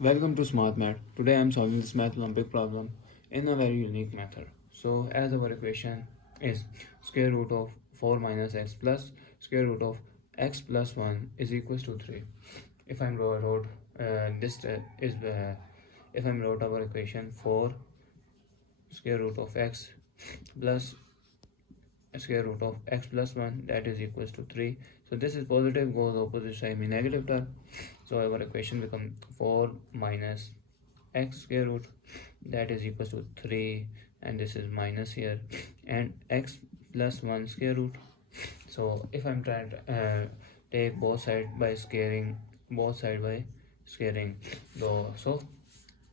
Welcome to Smart Math. Today I am solving this math Olympic problem in a very unique method. So as our equation is square root of 4 minus x plus square root of x plus 1 is equals to 3. If I wrote if I wrote our equation 4 square root of x plus square root of x plus 1, that is equals to 3. So this is positive, goes opposite side mean negative term. So our equation become 4 minus x square root, that is equals to 3, and this is minus here, and x plus 1 square root. So if I'm trying to take both sides by squaring, so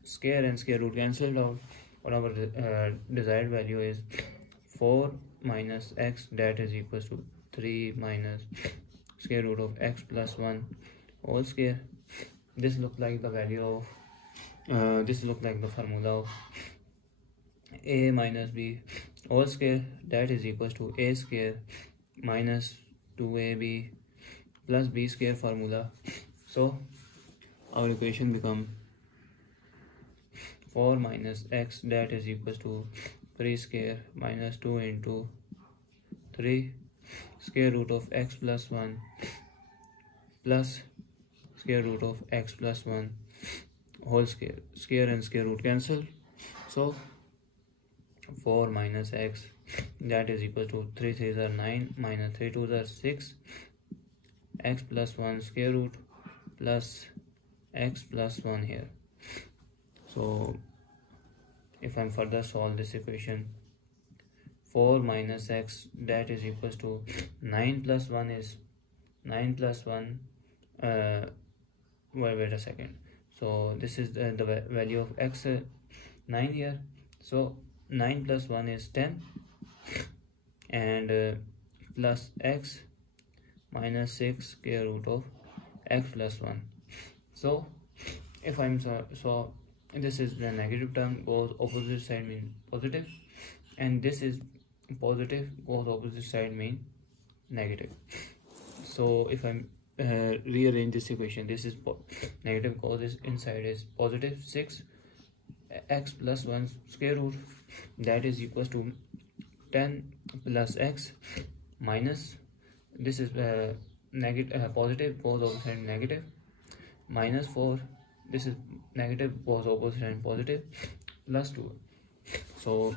square and square root cancelled out, or our desired value is 4 minus x, that is equals to 3 minus square root of x plus 1 whole square. This look like the value of this look like the formula of a minus b whole square, that is equals to a square minus 2ab plus b square formula. So our equation become 4 minus x, that is equals to 3 square minus 2 into 3 square root of x plus 1 plus square root of x plus 1 whole square. Square and square root cancel. So 4 minus x, that is equal to 3 3s are 9 minus 3 2s are 6 x plus 1 square root plus x plus 1 here. So if I'm further solve this equation, 4 minus x, that is equals to 9 plus 1 is 9 plus 1 wait a second. So this is the value of x 9 here. So 9 plus 1 is 10, and plus x minus 6 square root of x plus 1. So if I'm so this is the negative term, goes opposite side mean positive, and this is positive, goes opposite side mean negative. So if I'm rearrange this equation, this is negative, goes this inside is positive 6 x plus 1 square root, that is equals to 10 plus x minus, this is negative positive, goes opposite side negative, minus 4, this is negative, goes opposite side positive, plus 2. So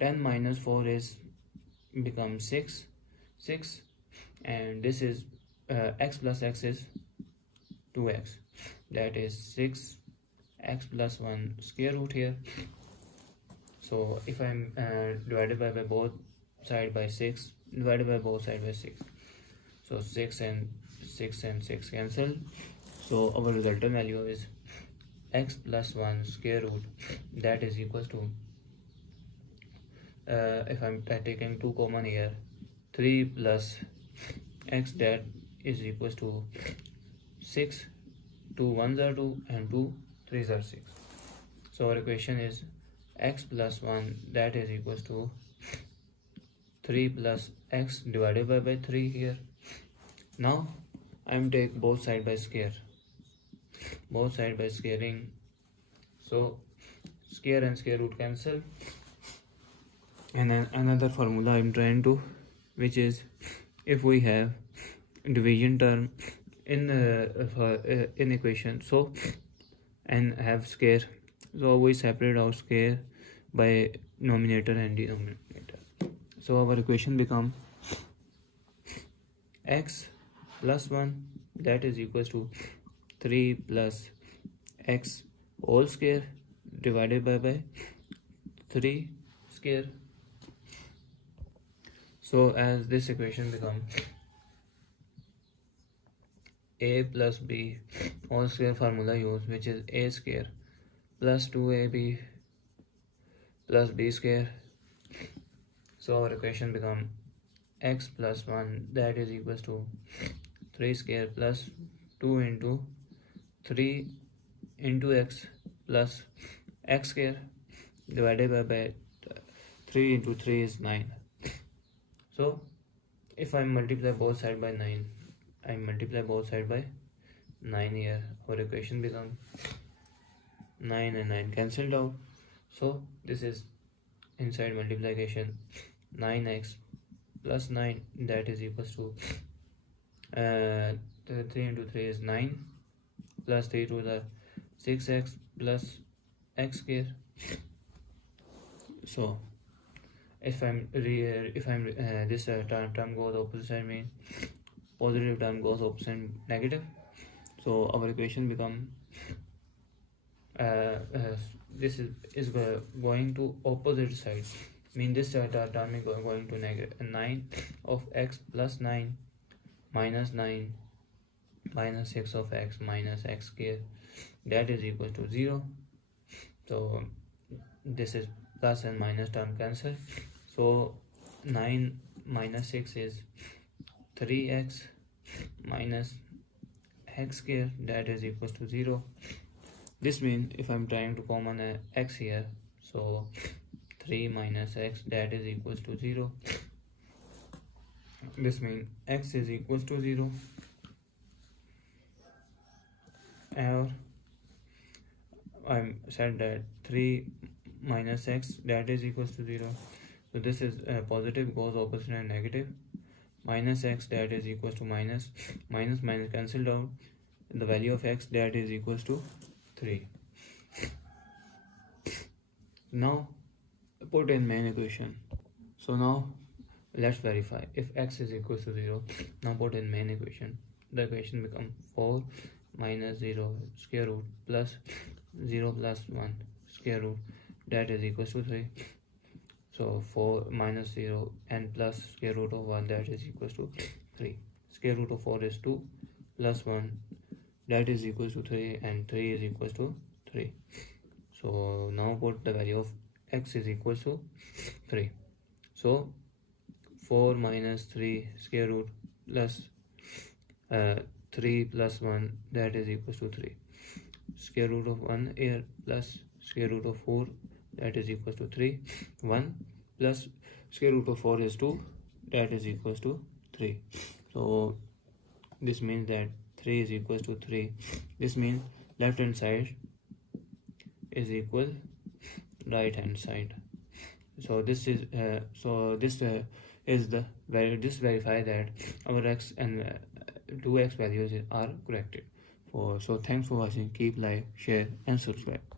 10 minus 4 is become 6, and this is x plus x is 2x, that is 6 x plus 1 square root here. So if I'm divided by both side by 6, divided by both side by 6, so 6 and 6 cancel. So our resultant value is x plus 1 square root, that is equals to if I'm taking 2 common here, 3 plus x, that is equals to 6, 2 1s are 2 and 2 3s are 6. So our equation is x plus 1, that is equals to 3 plus x divided by 3 here. Now I'm take both side by square, both side by squaring, so square and square root cancel, and then another formula I'm trying to, which is if we have division term in equation, so and have square, so we separate out square by numerator and denominator. So our equation become x plus 1, that is equals to 3 plus x whole square divided by 3 square. So as this equation become a plus b whole square formula used, which is a square plus 2ab plus b square. So our equation become x plus 1, that is equals to 3 square plus 2 into 3 into x plus x square divided by 3 into 3 is 9. So if I multiply both side by 9, I multiply both side by 9 here. Our equation becomes 9 and 9 cancelled out. So this is inside multiplication 9x plus 9, that is equals to 3 into 3 is 9 plus 3 to the 6x plus x square. So if this term goes opposite side, means positive term goes opposite negative. So our equation become this is going to opposite side, mean this term is going to negative 9 of x plus 9 minus 9 minus 6 of x minus x square, that is equal to 0. So this is plus and minus term cancel. So 9 minus 6 is 3x minus x square, that is equals to 0. This means if I'm trying to common x here, so 3 minus x, that is equals to 0. This means x is equals to 0. Or I said that 3 minus x, that is equals to 0. So this is positive goes opposite and negative. Minus x, that is equals to minus cancelled out. The value of x, that is equals to 3. Now put in main equation. So now let's verify if x is equals to 0. Now put in main equation. The equation becomes 4 minus 0 square root plus 0 plus 1 square root, that is equals to 3. So 4 minus 0 and plus square root of 1, that is equals to 3. Square root of 4 is 2 plus 1, that is equals to 3, and 3 is equals to 3. So now put the value of x is equals to 3. So 4 minus 3 square root plus 3 plus 1, that is equals to 3. Square root of 1 here plus square root of 4, that is equals to 3. 1 plus square root of 4 is 2, that is equals to 3. So this means that 3 is equals to 3. This means left hand side is equal right hand side. So this is this verify that our x and 2x values are corrected. So thanks for watching. Keep like, share and subscribe.